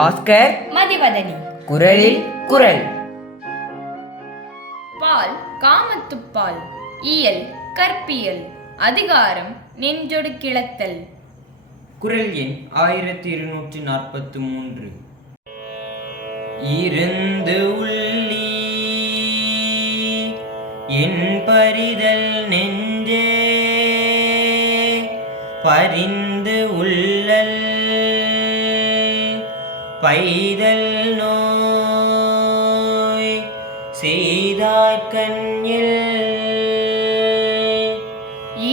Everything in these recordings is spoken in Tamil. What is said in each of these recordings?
பாஸ்கர் மதிவதனி. குரலில் குரல். பால் காமத்துப்பால். இயல் கற்பியல். அதிகாரம் நெஞ்சொடு கிளத்தல். குரல் எண் 1243. இருந்து உள்ளி என் பரிதல் நெஞ்சே பரிந்து உள்ளல் பைதல் நோய் செய்தார்கண்ணில்.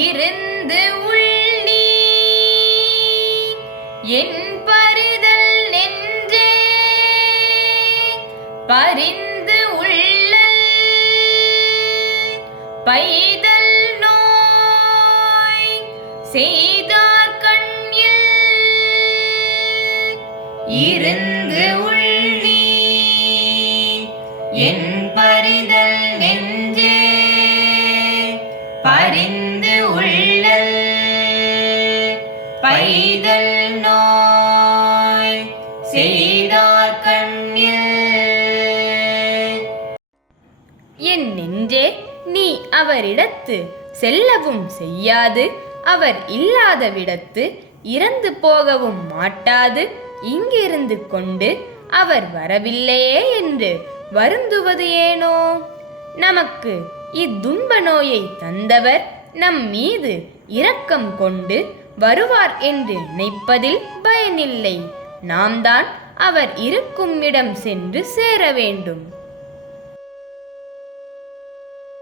இருந்து உள்ளி என் பரிதல் நெஞ்சே பரிந்து உள்ளல் பைதல் நோய் செய்தார்கண்ணில். இருந்து உள்ளி என் பரிதல் நெஞ்சே பரிந்து உள்ளல் பைதல் நோய் செய்தார்கண்ணில். என் நெஞ்சே, நீ அவரிடத்து செல்லவும் செய்யாது, அவர் இல்லாத விடத்து இறந்து போகவும் மாட்டாது, இங்கிருந்து கொண்டு அவர் வரவில்லையே என்று வருந்துவது ஏனோ? நமக்கு இத்துன்ப நோயை தந்தவர் நம் மீது இரக்கம் கொண்டு வருவார் என்று நினைப்பதில் பயனில்லை. நாம் தான் அவர் இருக்கும் இடம் சென்று சேர வேண்டும்.